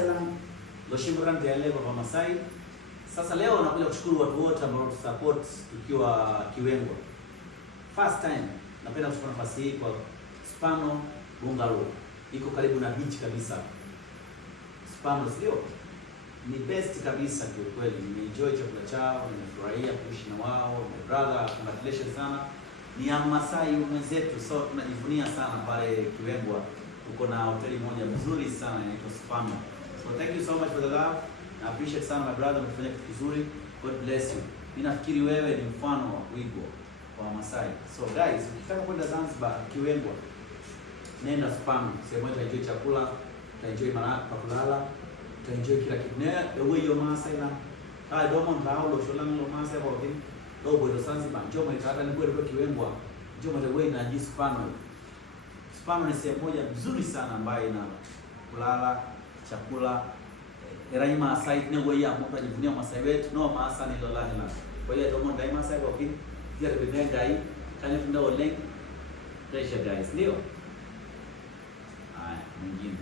Masaland Loshimran Diale kwa Masai. Sasa leo nakuja kushukuru watu wote ambao support tukiwa Kiwengwa. First time napenda kuchukua nafasi hii kwa Spano Bungalow. Iko karibu na beach kabisa. Spano sio? Ni best kabisa kwa kweli. Nimeenjoy chakula chao, nimefurahia kuishi na wao. My brother, congratulations sana. Ni ya Masai mwenzetu, so tunajivunia sana pale Kiwengwa. Tuko na hoteli moja nzuri sana inaitwa Spano. So thank you so much for the love. Na appreciate sana my brother, umefanya kitu kizuri. God bless you. Ninafikiri wewe ni mfano wa kuigwa kwa Masai. So guys, ukitaka kwenda Zanzibar Kiwengwa, nenda Spano. Sehemu moja enjoy chakula, enjoy manaka pa kulala, enjoy kila kitu. Ne ewe yo Masai na kai domo ndao lo sholang lo Masai ba bin. Do boy do Zanzibar, njoo mtaka ni kweli kwa Kiwengwa. Njoo mtawe na ji Spano. Spano ni sehemu moja nzuri sana ambayo ina kulala, chakula. Erai Masai ne goya mo pa jivunia Masai wetu no Masa ni lola hela. Kwa hiyo domo ndai Masai ba bin. Dia lebih dai kanya tunda oleng. Pressure guys, ndio. Haya, mwingine.